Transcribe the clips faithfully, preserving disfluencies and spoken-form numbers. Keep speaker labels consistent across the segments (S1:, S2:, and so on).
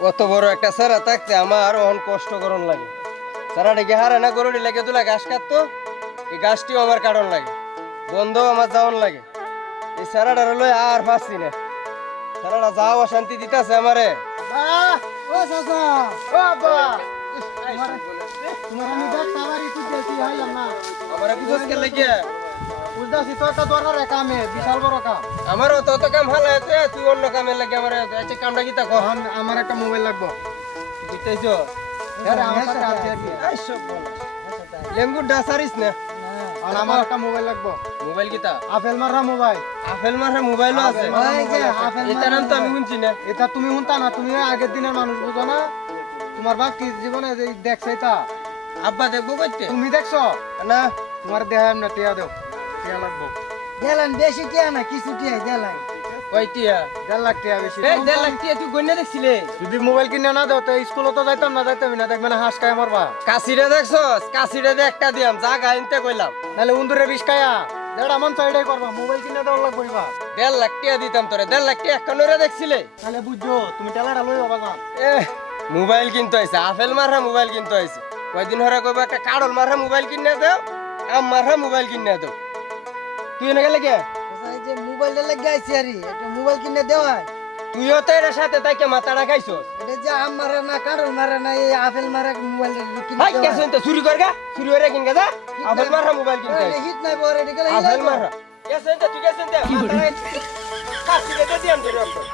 S1: কত বড় একটা সারা থাকতে আমার অহন কষ্ট করন লাগে। সারাটা কি হারে না গরুটি লেগে তুলা ঘাস কাটতো, এই গাছটিও আমার কারণ লাগে, বন্ধ আমার যাওয়ান লাগে। এই সারাটার লই আর ফাঁসছি না, সারাটা যাও শান্তি দিতেছে আমারে।
S2: আহ, ও চাচা, ও আব্বা, তোমার তোমার আমি দেখ তাবারি খুঁজতেছি হাইলাম না।
S1: আমারে বুঝছ কে লাগিয়া?
S2: বুঝতেছি তো একটা দরকার কামে, বিশাল বড় কাম।
S1: আমারও তো তো কাম হালা আছে, তুই অন্য কামে লাগে আমার আচ্ছা কামটা কি তা কহ।
S2: এখন আমার একটা মোবাইল লাগবে।
S1: বুঝতেছো?
S2: আরে আমার সাথে আছে আর কি।
S1: এই সব বল। লেঙ্গু ডাসারিস না।
S2: আর আমার একটা মোবাইল লাগবে।
S1: মোবাইল কি তা?
S2: আপেল মারা মোবাইল।
S1: আপেল মারা মোবাইলও আছে।
S2: ওই যে আপেল
S1: এটা নাম তো আমি শুনছি না।
S2: এটা তুমি শুনতা না, তুমি আগের দিনের মানুষ বুঝো না। তোমার বাপ কি জীবনে যে দেখছে এটা?
S1: আব্বা দেখবো কইতে?
S2: তুমি দেখছো
S1: না
S2: তোমার দেহ না টিয়া দেও, টিয়া লাগবে।
S3: দেলান বেশি টিয়া না কিছু টিয়া দেলান
S1: কইটিয়া?
S2: দেড় লাখ টিয়া বেশি।
S1: এই দেড় লাখ টিয়া তুই গইনা দেখছিলে?
S2: যদি মোবাইল কিনে না দাও তো স্কুলে তো যাইতাম না, যাইতাম না, দেখবে না হাঁস খায় মরবা।
S1: কাশিরে দেখছস? কাশিরে দে একটা দিয়াম, যা গাইনতে কইলাম।
S2: নাহলে উন্দুরে বিষ খায়া দেড় মন চাইডাই করবা, মোবাইল কিনে দেওয়ার লাগবে এবার।
S1: দেড় লাখ টিয়া দিতাম তোরে, দেড় লাখ টিয়া একটা নইরা দেখছিলে?
S2: তাহলে বুঝছো তুমি টেলাটা লই হবা না।
S1: এ মোবাইল কিনতে আইছে, আপেল মারা মোবাইল কিনতে আইছে। কয়দিন হরে কইবা একটা কাড়ল মারা মোবাইল কিনে দাও, আম মারা মোবাইল কিনে দাও। তুই এনে গেলে কে?
S3: এই যে মোবাইলটা লাগি আইছি আরে এটা মোবাইল কিনে দেওয়া
S1: তুইও তো এর সাথে তাইকে মাথাটা খাইছস।
S3: এটা যে আম মারে না কারণ মারে না এই আপেল মারে মোবাইল কিনে
S1: ভাই
S3: দেওয়া
S1: কেসেন তো চুরি কর গা, চুরি করে কিন গা যা। আপেল মারা মোবাইল কিনতে আইছে।
S3: হিট নাই পরে এটা গেলে
S1: আপেল মারা কেসেন তো তুই কেসেন তো কাশিরে দে দিয়াম তোর রক্ত।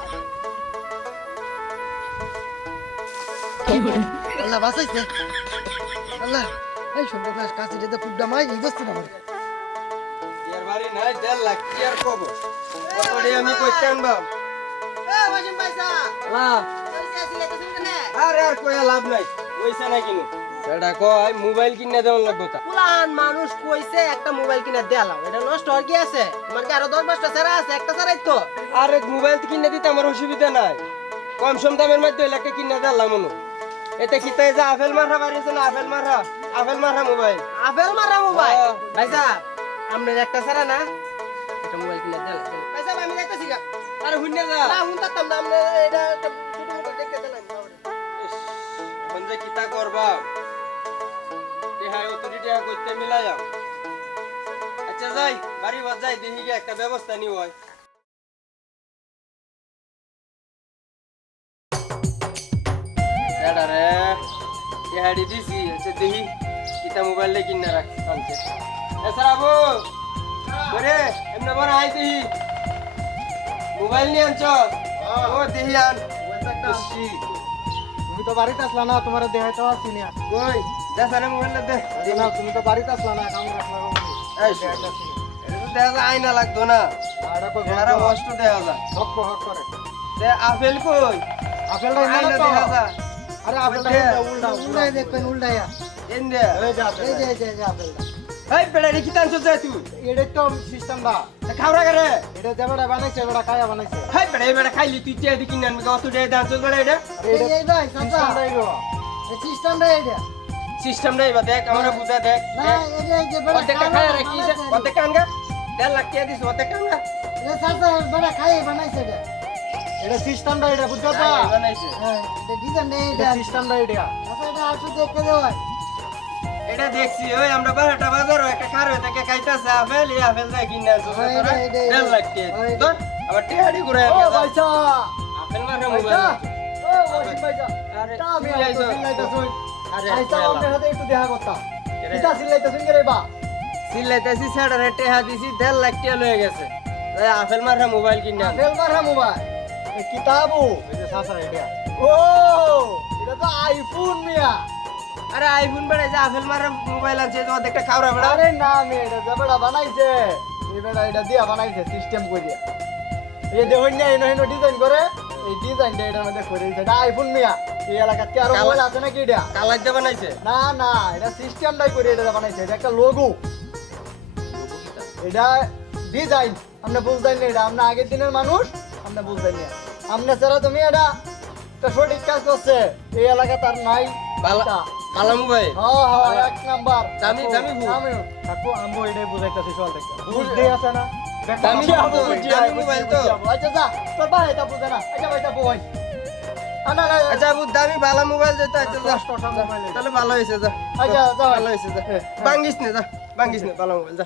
S3: আল্লাহ বাঁচাইছে আল্লাহ এই সর্বনাশ কাছে যেতে ফুড্ডা মাই গেছি না আমার
S1: এর বাড়ি নাই দেড় লাখ কি আর কব, কতটি আমি কইতে আনবাম।
S3: এ ওয়াসিম পয়সা
S1: আল্লাহ
S3: পয়সা আসলে তো শুনতে না
S1: আরে আর কইয়া লাভ নাই, কইছে না কিনু সেটা কয় মোবাইল কিনে দেওয়ার লাগবে তা।
S3: পুলান মানুষ কইছে একটা মোবাইল কিনে দেলাম এটা নষ্ট হয়ে গিয়েছে তোমার কি আরো দশ পাঁচটা ছাড়া আছে একটা ছাড়াই তো
S1: আরে মোবাইল কিনে দিতে আমার অসুবিধা নাই, কম সম দামের মধ্যে ওই লাখে কিনে দিলাম মনু। এতে কি তাই যে আপেল মারা বাড়িছে না, আপেল মারা আপেল মারা মোবাইল।
S3: আপেল মারা মোবাইল
S1: হ্যাঁ।
S3: ভাইসা আপনার একটা ছাড়া না একটা মোবাইল কিনে দেলাম ভাইসা আমি যাইতেছি গা
S1: আরে হুন্নে যা
S3: না হুনতাম না আপনি এটা একটা ছোট মোটো দেখতে দিলাম
S1: ইস, এখন যে কিতা করবা টেহা অতটি টেহা করতে মিলাইয়াম। আচ্ছা যাই বাড়ি বাজ যাই দেখি গিয়ে একটা ব্যবস্থা নিও হয়। রে টেহাড়ি দিছি, আচ্ছা দেখি কিতা মোবাইল লে কিনা রাখছি কালকে। এ সারাবো করে এমনি বড় আই দেখি মোবাইল নিয়ে আনছ ও দেখি আন। খুশি
S2: তুমি তো বাড়িতে আসলা না, তোমার দেহাইতে আসছি না।
S1: কই দেখানে মোবাইলটা দে।
S2: আরে না তুমি তো বাড়িতে আসলা না, কাম রাখলা গো।
S1: এই শোন, এটা তো দেখা যায় আয়না লাগতো না,
S2: আর কো
S1: চেহারা কষ্ট দেখা যায়।
S2: হক হক করে।
S1: তে আপেল কই?
S2: আপেলটা
S1: আয়না
S2: ইনা
S1: দেখা
S2: তো।
S1: যায়
S2: আরে আপেলটা
S1: ওইটা।
S2: উল্টা উল্টা
S3: উল্টাই দেখবেন উল্টাইয়া
S1: এন দে।
S2: এই যে আপেল।
S3: এই যে এই যে এই যে আপেলটা
S1: এই পেড়া রে কি টানছ যায় তুই?
S2: এটাই তো সিস্টেমটা।
S1: খাওয়া করে
S2: এটা যেটা বানাইছে এটা কায়া বানাইছে।
S1: হাই পেড়া এবারে খাইলি তুই টিয়া দিকিন আনবি কত টাকা দাম চল বড় এটা
S3: এই এই ভাই চাচা
S2: সিস্টেমটাই রো।
S3: এই সিস্টেমটা এইটা
S1: সিস্টেম নাই বা দেখ আমরা বুঝা দেখ
S3: না এই যে এই যে বড়
S1: অর্ধেকটা খাই রাখি অর্ধেক কানগা দেড় লাখ টাকা দিস অর্ধেক কানগা
S3: এই চাচা বড় খাই বানাইছে এটা
S2: এটা সিস্টেমটা এটা বুঝছো তো?
S1: বানাইছে
S3: হ্যাঁ এটা ডিজাইন নেই
S2: এটা
S3: এটা
S2: সিস্টেমটা এটা।
S3: চাচা এটা আসু দেখতে দেওয়া
S1: এটা দেখছি ওই আমরা বারোটা বাজার একটা খার থেকে খাইতেছে আপেল এই আপেল দেখ কিনে আনছো
S3: ওই
S1: তোরা
S3: রে, এই রে,
S1: দেড় লাখ টাকা
S3: ওই রে।
S1: তোর আবার টিয়াড়ি ঘুরে
S2: ও ভাইসা
S1: আপেল মারা
S2: ভাইসা
S1: মোবাইল
S2: ও ওয়াসিম ভাইসা
S1: আরে
S2: তা আমি
S1: তুই
S2: আইছো
S1: আইছো।
S2: সিলাইতা শুন
S1: আরে
S2: আইসা আমাদের হাতে একটু দেখা করতাম
S1: এরে।
S2: এটা সিলাইতা শুন রে বা
S1: সিলাইতেছি স্যার টেহা দিছি দেড় লাখ টাকা লয়ে গেছে এই আপেল মারা মোবাইল কিনে আন
S2: আপেল মারা মোবাইল এই কিতাবু এই যে সাসা এটা ও এটা তো আইফোন মিয়া
S1: আরে আইফোন বেড়ে যে আপেল মারা মোবাইল আছে তো অর্ধেকটা খাওয়া বেড়া
S2: আরে না মে এটা যেটা বানাইছে এই বেটা এটা দিয়া বানাইছে সিস্টেম করে এই দেখুন না এনো এনো ডিজাইন করে এই ডিজাইনটা এটার মধ্যে করে দিয়েছে এটা আইফোন মিয়া এই এলাকাতে কি আর
S1: কালা-
S2: মোবাইল আছে নাকি এটা
S1: কালার দিয়ে বানাইছে
S2: না না এটা সিস্টেমটাই করে এটা বানাইছে এটা একটা লোগো এটা ডিজাইন আপনি বুঝতেন না এটা আপনি আগের দিনের মানুষ আপনি বুঝতেন না আপনি ছাড়া তুমি এটা একটা সঠিক কাজ করছে এই এলাকা তার নাই
S1: বালা-
S2: এটা।
S1: কালা মোবাইল
S2: হ্যাঁ হ্যাঁ এক নাম্বার
S1: দামি- দামি ভুল।
S2: দামি কাকু আমবো এটাই বুঝাইতাছি চল থেকে বুঝতে আছে না
S1: দামি
S2: বুঝি
S1: ভুল,
S2: বুঝি
S1: দামি
S2: বুঝি,
S1: মোবাইল
S2: বুঝি,
S1: তো।
S2: বুঝি। আচ্ছা যা তোর ভাই এটা বুঝে না আচ্ছা ভাইটা বই আ, না, না,
S1: আচ্ছা আবু দামি ভালো মোবাইল যেটা আচ্ছা যা
S2: দশ টাকা মোবাইল এটা।
S1: তাহলে ভালো হয়েছে যা
S2: আচ্ছা, যাও।
S1: ভালো হয়েছে যা
S2: এ,
S1: ভাঙ্গিস না যা ভাঙ্গিস না ভালো মোবাইল যা